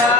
Hare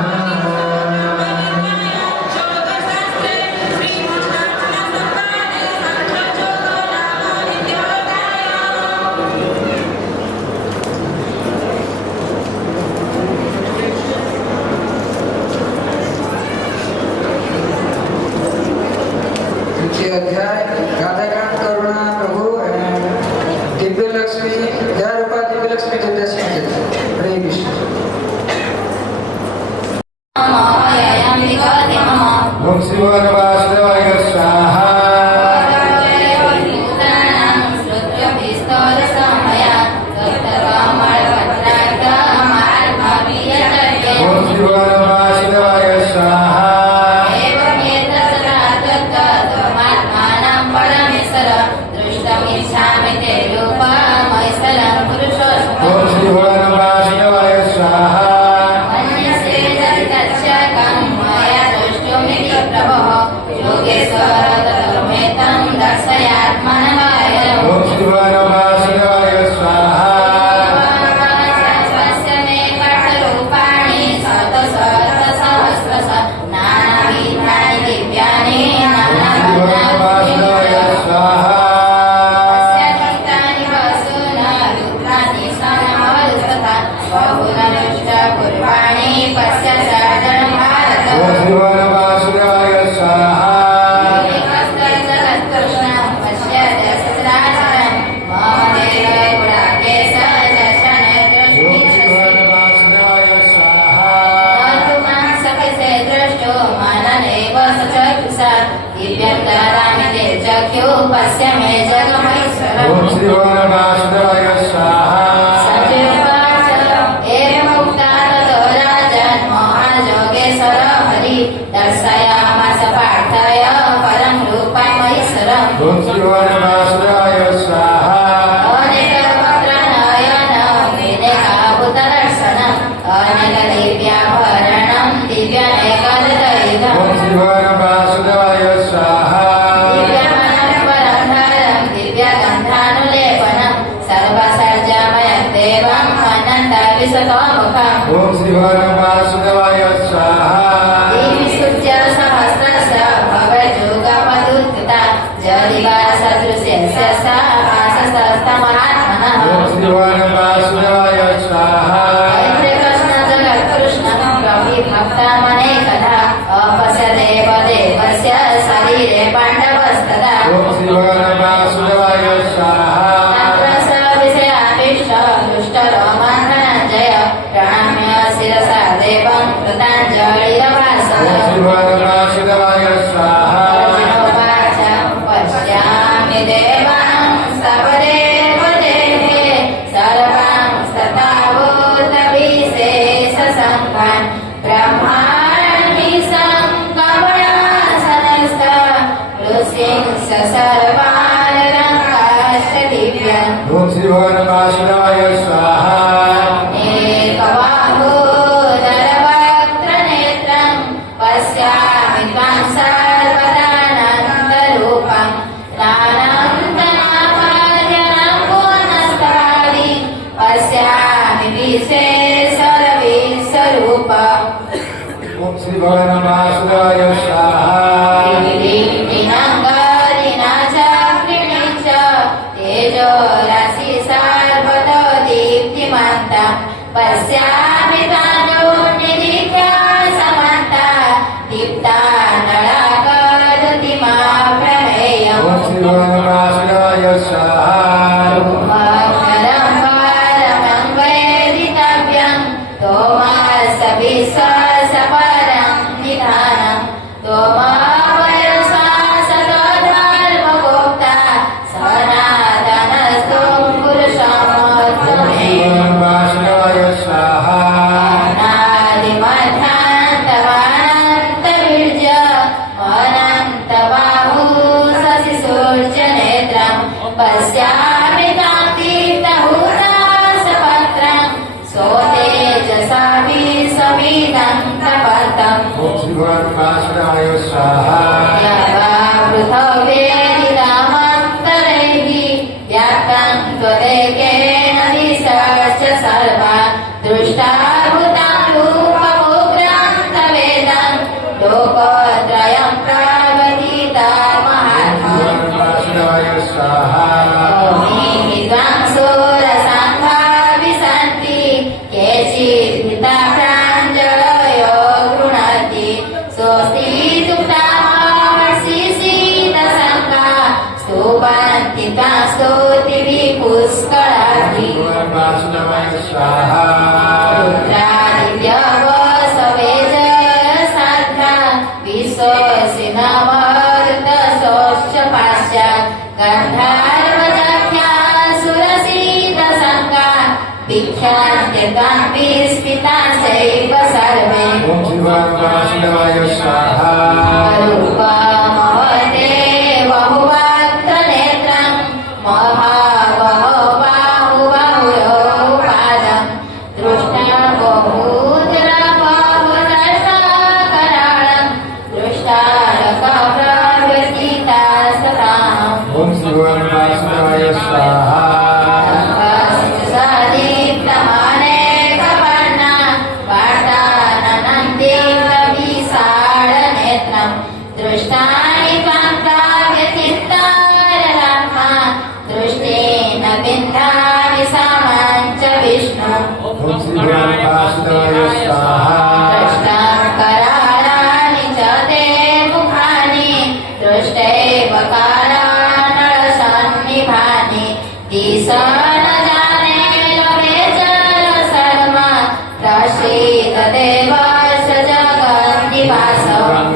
दृष्टपूर्वाणि पश्य सर्वं भारत ओम श्री वासुदेवाय स्वाहा जगत्कृष्णं पश्य दशराचरं महादेव गुणाकेश ओम श्री वासुदेवाय स्वाहा मां सखसे दृष्टो माननेव सचक्षुषा दिव्यं ददामि ते चक्षु पश्य मे जगमैश्वरम् ओम श्री वासुदेवाय स्वाहा सचिवाच एवमुक्ता ततो राजन् महायोगेश्वर हरि दर्शयामास पार्थाय परं रूपमैश्वरम् ओम श्री वासुदेवाय स्वाहा अनेकवक्त्रनयन विनेकाभूतदर्शनम् अनेकदिव्याभरणं दिव्यनेकदयुधम् ओम श्री वासुदेवाय स्वाहा दिव्यमनस्परधरं दिव्यगन्धानुलेपनं सर्वसर्जमयं देवं अनन्तविशतमुखम् ओम श्री वासुदेवाय स्वाहा दिविसुच्य सहस्रस्य भवजुगपदुत्थिता जदिवासदृश्यस्य सा भासस्तमहात्मनः ओम श्री वासुदेवाय स्वाहा जगत्कृष्णं प्रविभक्तमनेकधा अपश्यदेव देवस्य शरीरे पाण्डवस्तदा ओम श्री वासुदेवाय स्वाहा तत्र स विषयाभीष्ट हृष्टरोमान्धनञ्जय प्रणम्य शिरसा देवं कृताञ्जलिरभाषत ओम श्री वासुदेवाय स्वाहा अर्जुनोवाच पश्यामि देवां सवदेव देहे सर्वांस्तथा भूतविशेषसङ्घान् ब्रह्माण्डीशं कमलासनस्थ ऋषींश्च सर्वान् रङ्गाश्च दिव्यान् ओम श्री वासुदेवाय स्वाहा एकबाहोदरवक्त्रनेत्रं पश्यामि त्वां सर्वदानन्दरूपं नानन्दनामार्जनं पूर्णस्थानि पश्यामि विशेषरविस्वरूपम् ओम श्री वासुदेवाय स्वाहा दिनाङ्गादिना चक्रिणी च तेजो राशि सर्वतो दीप्तिमन्तं पश्यामि तान्योन्निरीक्षा समन्ता दीप्ता नळाकरुतिमा प्रमेयम् ओम श्री वासुदेवाय स्वाहा अक्षरं परमं वेदितव्यं तोमासविश्वासपरं निधानं तोमावयसासतो धर्मगोप्ता सनातनस्तु पुरुषमोत्तमे वासुदेवाय स्वाहा अनादिमध्यान्तमानन्तवीर्य अनन्तबाहु शशिसूर्यनेत्रं पश्यामि तां दीप्तहुतासपत्रं स्वतेजसा विश्वमिदं तपन्तम् ओम श्री वासुदेवाय स्वाहा पृथव्येदिदमन्तरैः व्याप्तं त्वदेकेन दिशश्च सर्वा दृष्टाभूतं रूपमुग्रं तवेदं लोकत्रयं प्रगतितमहात्मम् वासुदेवाय स्वाहा विद्वांसोरसाङ्घा विशन्ति केचिद् प्राञ्जलयो गृह्णन्ति स्वस्ति शीतसङ्गा स्तुवन्ति त्वां स्तुतिभिः पुष्कराभिः वासुदेवाय स्वाहा रुद्रादिव्यवसवेज साध्या विश्वसिनमरुतसोश्च पाश्चात् गन्धर्वजख्या सुरसीदसङ्गा विख्यान्ते त्वां विस्मिताश्चैव सर्वे ओम श्री वासुदेवाय स्वाहा रूपमवते बहुवक्त्रनेत्रं महाबाहुबाहुपादं दृष्टा बहुद्रबहुदर्शकराळं दृष्टारकप्रवृत्तितास्तथाम् ओम श्री वासुदेवाय स्वाहा सदीप्तमानेकवर्णा वार्ताननं दीप्तविशालनेत्रं तदेव स जगन्निवास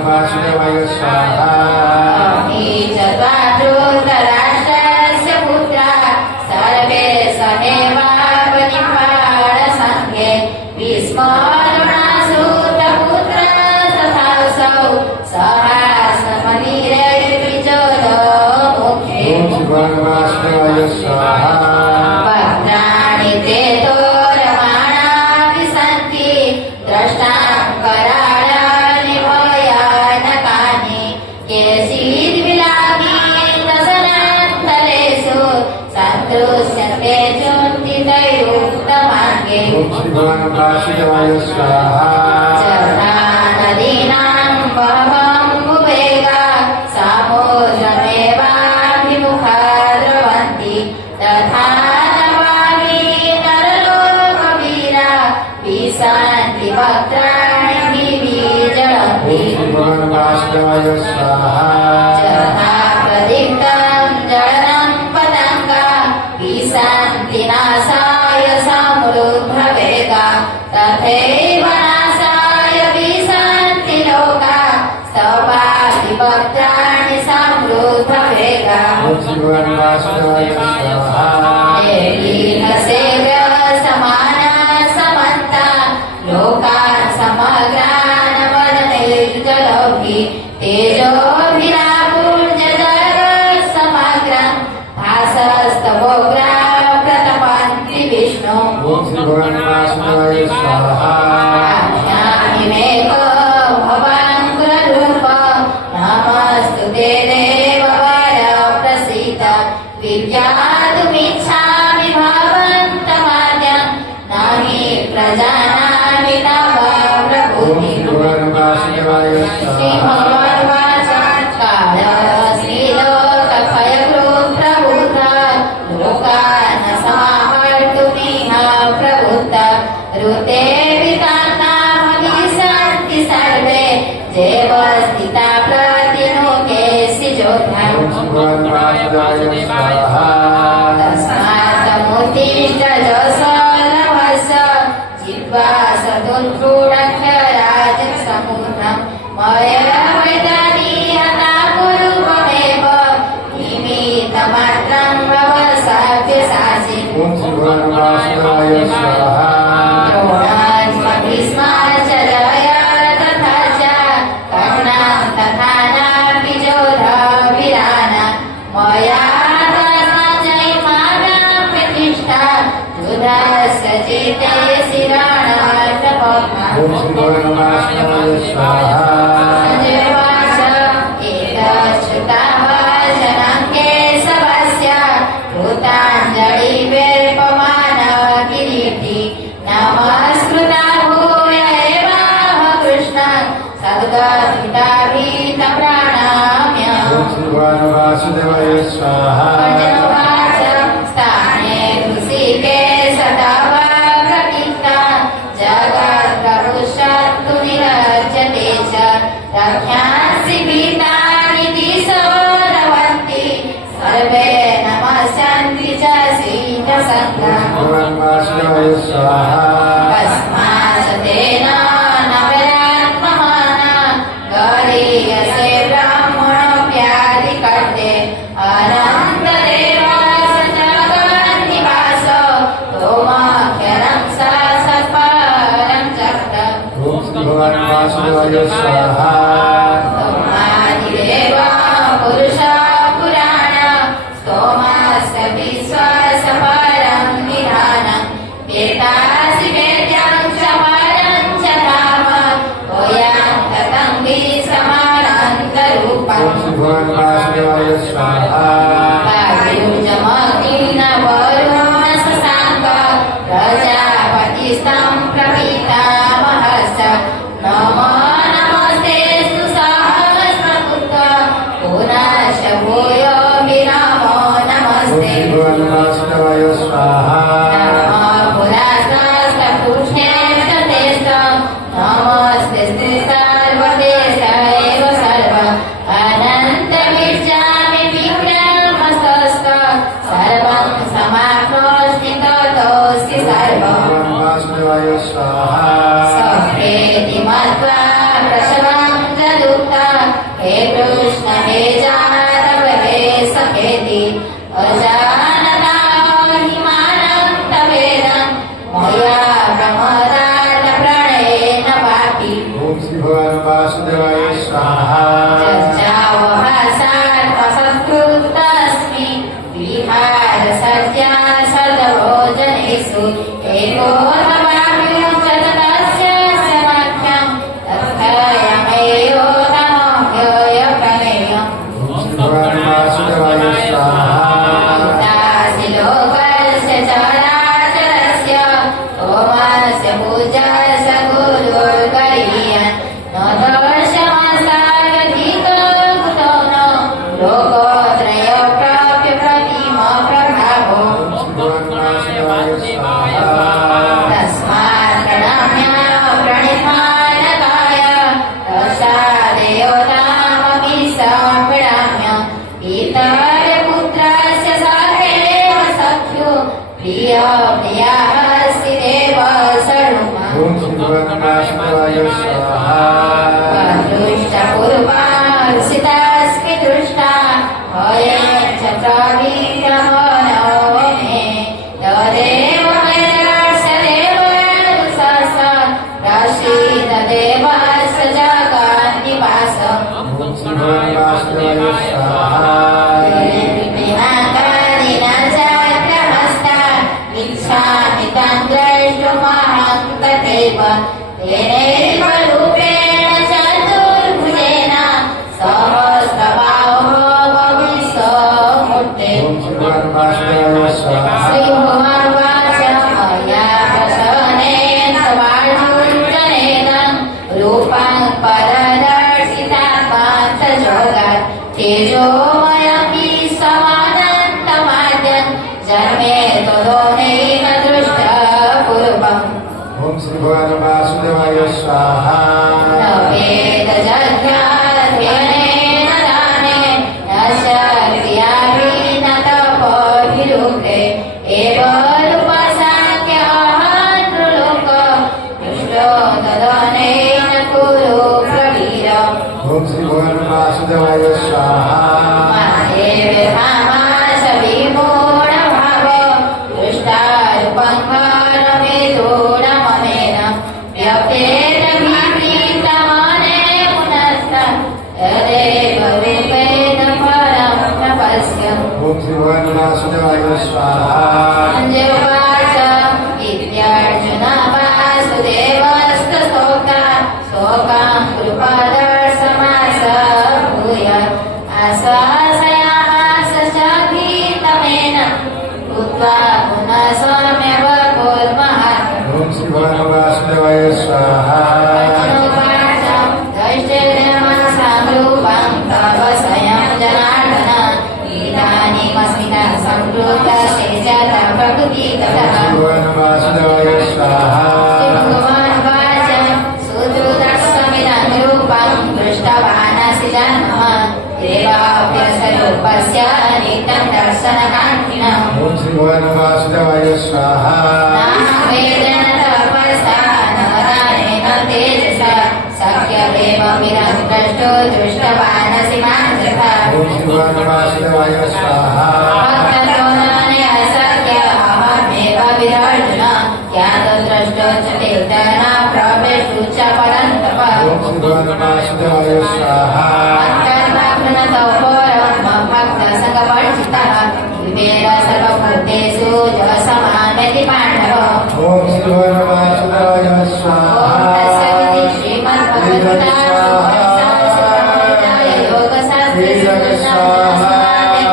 वासुदेवाय स्वाहा अमी च धृतराष्ट्रस्य पुत्रा सर्वे समेवावनिपाणसङ्गे भीष्मद्रोणासुतपुत्र तथासौ सहासमनिरैर्विजोदमुखे वासुदेवाय स्वाहा भद्राणि ते तोरमाणापि सन्ति द्रष्टां कराळानि भयानकानि केचिद्विलापि दशनान्तरेषु सदृश्यन्ते चोत्थितैरुक्तमार्गे वासुदेवाय स्वाहा नदीनां बहवम्बुवेगा सामोजमेवाभिमुखा द्रवन्ति तथा नमामि नरलोकवीरा विशान्ति वक्त्राणि विविजलन्ति वासुदेवाय स्वाहा यथा प्रदीप्तं जलनं पतङ्गा विशान्ति नाशाय समृद्धवेगा तथैव नाशाय विशान्ति लोका स्तवापि वक्त्राणि समृद्धवेगा वासुदेवाय स्वाहा सेव्य समाना समन्ता लोकान् समग्रान् वदनैर्जलभि तेजोभिरापूर्जगत् समग्रं भासस्तवोग्रा प्रतपन्ति विष्णु वासुदेवाय स्वाहा ज्ञानिमेको भवाङ्कुररूप नमस्तु ते देववर प्रसीद विद्यातुमिच्छामि भवन्तमाद्यं न हि प्रजानामि तव प्रभुतिं वासुदेवाय स्वाहा श्रीभगवानुवाच कालश्रीलोकभयकृप्रभूत लोकान् समाहर्तुमिह प्रभूत ऋते वितान्नामभिसन्ति सर्वे जेवस्थिता प्रतिनुकेसि जोधा वासुदेवाय स्वाहा तस्मात्मुत्तिष्ठ जसर्वस्य जिह्वा सदुन्क्रूडक्षराजसमूढं मया वैदानी हता पूर्वमेव निमित्तमात्रं भव साव्यसाचि वासुदेवाय स्वाहा भीष्माचर्य तथा च कर्णां तथा नापि जोधवीरान् मया तस्मैमानां प्रतिष्ठा युधस्य चिते शिराणार्थपक्वा वासुदेवाय स्वाहा सञ्जयवाच एतच्छ्रुतावचनं केशवस्य कृताञ्जलिर्वेपमान किरीटी नमस्कृता भूय एवाह कृष्ण सद्गतिताभीतप्राणाम्य वासुदेवाय स्वाहा अर्जुनोवाच स्थाने ऋषिकेश तव प्रतीक्षा जगत्प्रभुष्यत्तु निरज्यते च रक्ष्यासि भीतानि दिशो रवन्ति सर्वे नमस्यन्ति च शीघ्रसङ्गम् वासुदेवाय स्वाहा कस्माच्च तेन नवरात्ममाना गरीयसे ब्राह्मणोऽप्याधिकर्ते अनन्तदेवस्य जगन्निवास तोमाख्यरं स सत्परं जगत् वासुदेवाय स्वाहा स्तोमादिदेव पुरुष पुराण स्तोमस्य विश्वासपरं विधानं वेदासि वेद्यं च परं च धाम भूयां ततं विसमानन्दरूपम् वासुदेवाय स्वाहा वायुजमग्निर्न वरुणशशाङ्क प्रजापतिस्तं प्रपितामहश्च नमो नमस्तेऽस्तु सः वासुदेवाय स्वाहा चर्चावहासात्मसंस्कृतस्मि विहारसर्जा सर्वभोजनेषु एकोऽथवाप्युच्यते तस्य समाख्यं तत्थयमेयोतमव्ययप्रमेयम् भगवान् वासुदेवाय स्वाहा दासि लोकस्य चराचरस्य ओमस्य पूजस्य गुरुर्गरीयन् न दर्शमसागधिककृतो न लोकोत्रयप्राप्य प्रतिमप्रभावो भगवान् वासुदेवाय स्वाहा तस्मात् प्रणम्य प्रणिधानकाय दशादेवतामपि सम्प्रणम्य पितरपुत्रस्य सखेव सख्यो प्रियप्रियास्ति देव सरुमा ॐ श्री भगवान् वासुदेवाय स्वाहा दृष्टपूर्वासितास्मि दृष्टा भयेन च प्रविक्रमणो मे तदेव मयर्षदेव प्रसीद देवस्य जगन्निवासम् ॐ श्री भगवान् वासुदेवाय स्वाहा इच्छामि तं द्रष्टुमहं तथैव तेनैव रूपेण चतुर्भुजेन सहस्रबाहो भविष्यमूर्ते ॐ श्री भगवान् वासुदेवाय स्वाहा श्रीभुवनवाच मया प्रसन्नेन वायुर्जनेन रूपं परदर्शितात्मार्थजगत् तेजोमयमपि समानन्तमाद्यं जन्मे तदोनैव दृष्टपूर्वम् ॐ श्री भगवान् वासुदेवाय स्वाहा न वेदजज्ञाध्ययनेन दाने न शक्त्याभिः न तपोभिरुक्ते एव रूपसाङ्ख्यः नृलोक दृष्टो तदनेन कुरु प्रवीरम् ॐ श्री भगवान् वासुदेवाय स्वाहा ॐ श्री भगवान् वासुदेवाय स्वाहा ॐ श्री भगवान् वासुदेवाय स्वाहा भगवान् वासुदेवाय स्वाहा ॐ श्री भगवान् वासुदेवाय स्वाहा ॐ श्री भगवान् वासुदेवाय स्वाहा ॐ श्री भगवान् वासुदेवाय स्वाहा ॐ श्री भगवान् वासुदेवाय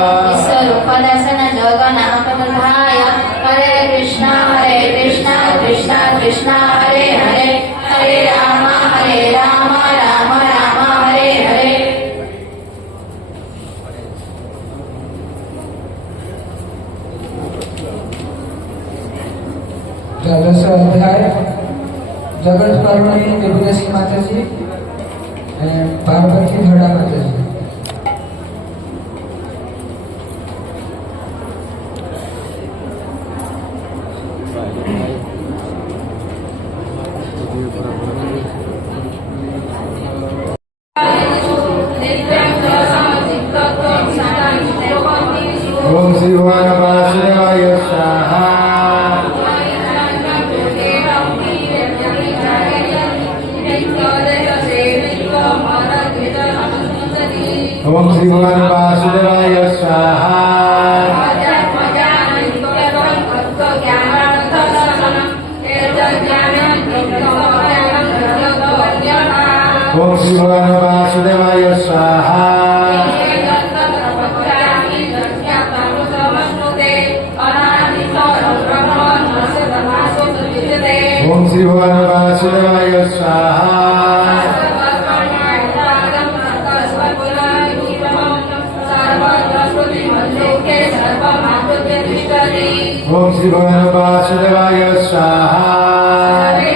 विश्वरूपदर्शन जगन्नाथाय हरे कृष्णा कृष्णा कृष्णा हरे हरे हरे राम राम राम हरे हरे द्वादश अध्याय जगत कर्मणी देवदासी माताजी અને પાર્વતી ધડા માતાજી ओम श्री भगवान वासुदेवाय स्वाहा ओम श्री भगवान वासुदेवाय स्वाहा ओम श्री भगवान वासुदेवाय स्वाहा ओम श्री भगवान वासुदेवाय स्वाहा ओम श्री भगवान वासुदेवाय स्वाहा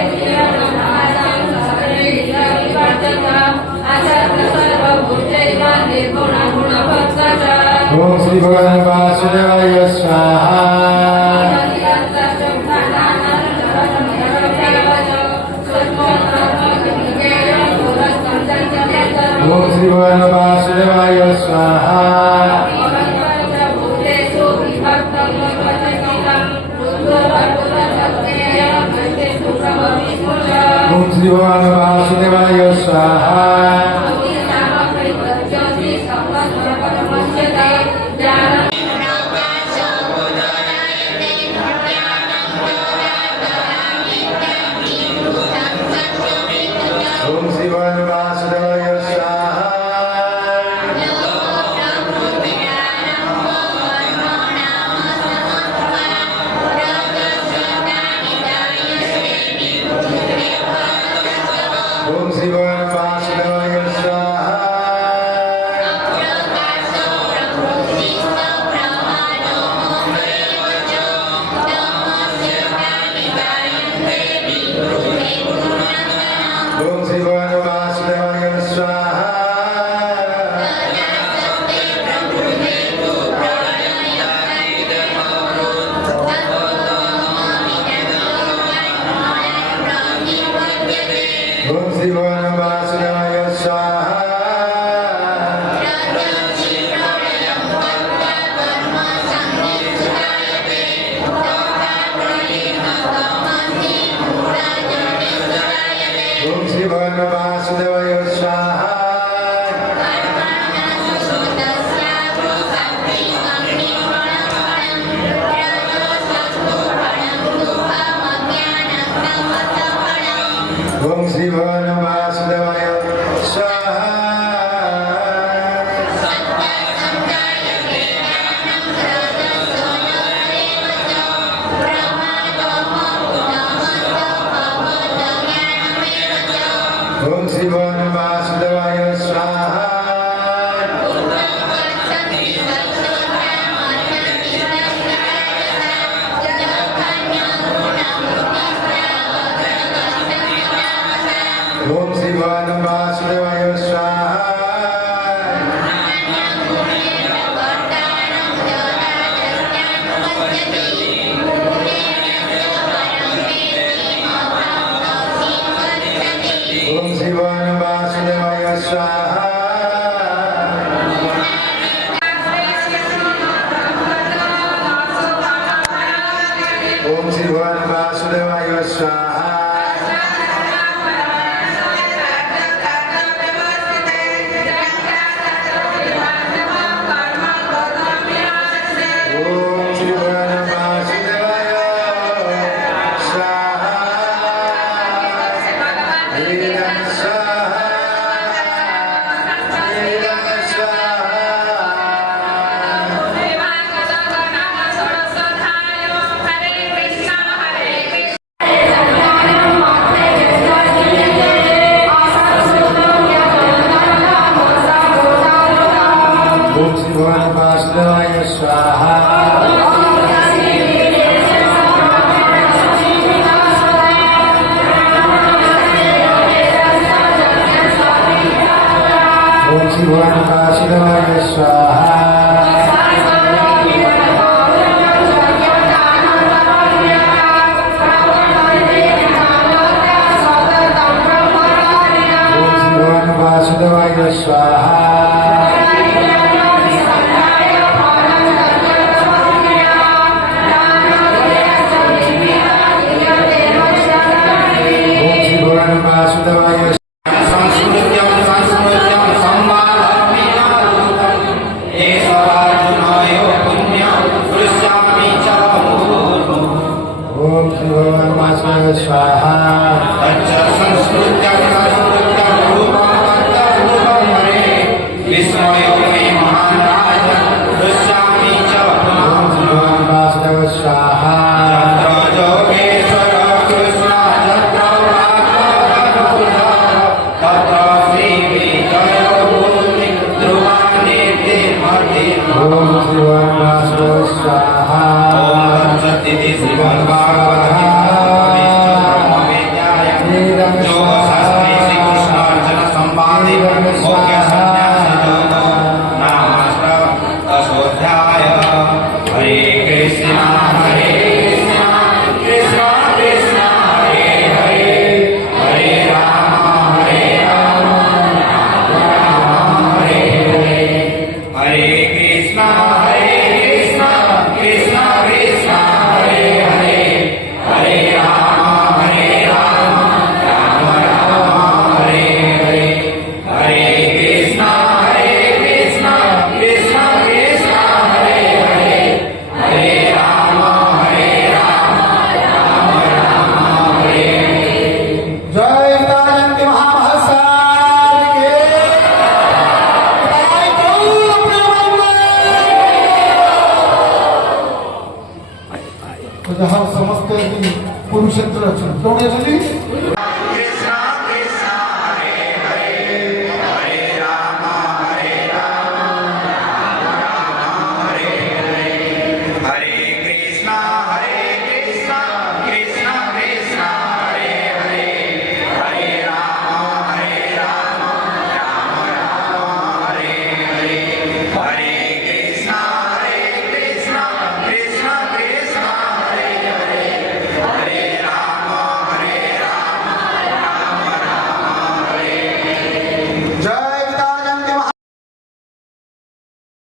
ओम श्री भगवान वासुदेवाय स्वाहा ओम श्री भगवान वासुदेवाय स्वाहा ओम श्री भगवान वासुदेवाय स्वाहा ओम श्री भगवान वासुदेवाय स्वाहा ओम श्री भगवान वासुदेवाय स्वाहा ओम श्री भगवान वासुदेवाय स्वाहा ओम श्री भगवान वासुदेवाय स्वाहा ओम श्री भगवान वासुदेवाय स्वाहा ओम श्री भगवान वासुदेवाय स्वाहा ओम श्री भगवान वासुदेवाय स्वाहा ओम श्री भगवान वासुदेवाय स्वाहा ओम श्री भगवान वासुदेवाय स्वाहा ओम श्री भगवान वासुदेवाय स्वाहा ओम श्री भगवान वासुदेवाय स्वाहा हरि राम स्वाहा हरि राम स्वाहा ओम श्री भगवान वासुदेवाय स्वाहा ओम श्री भगवान वासुदेवाय स्वाहा ओम श्री भगवान वासुदेवाय स्वाहा ओम श्री भगवान वासुदेवाय स्वाहा क्षेत्र असेल केवढी झाली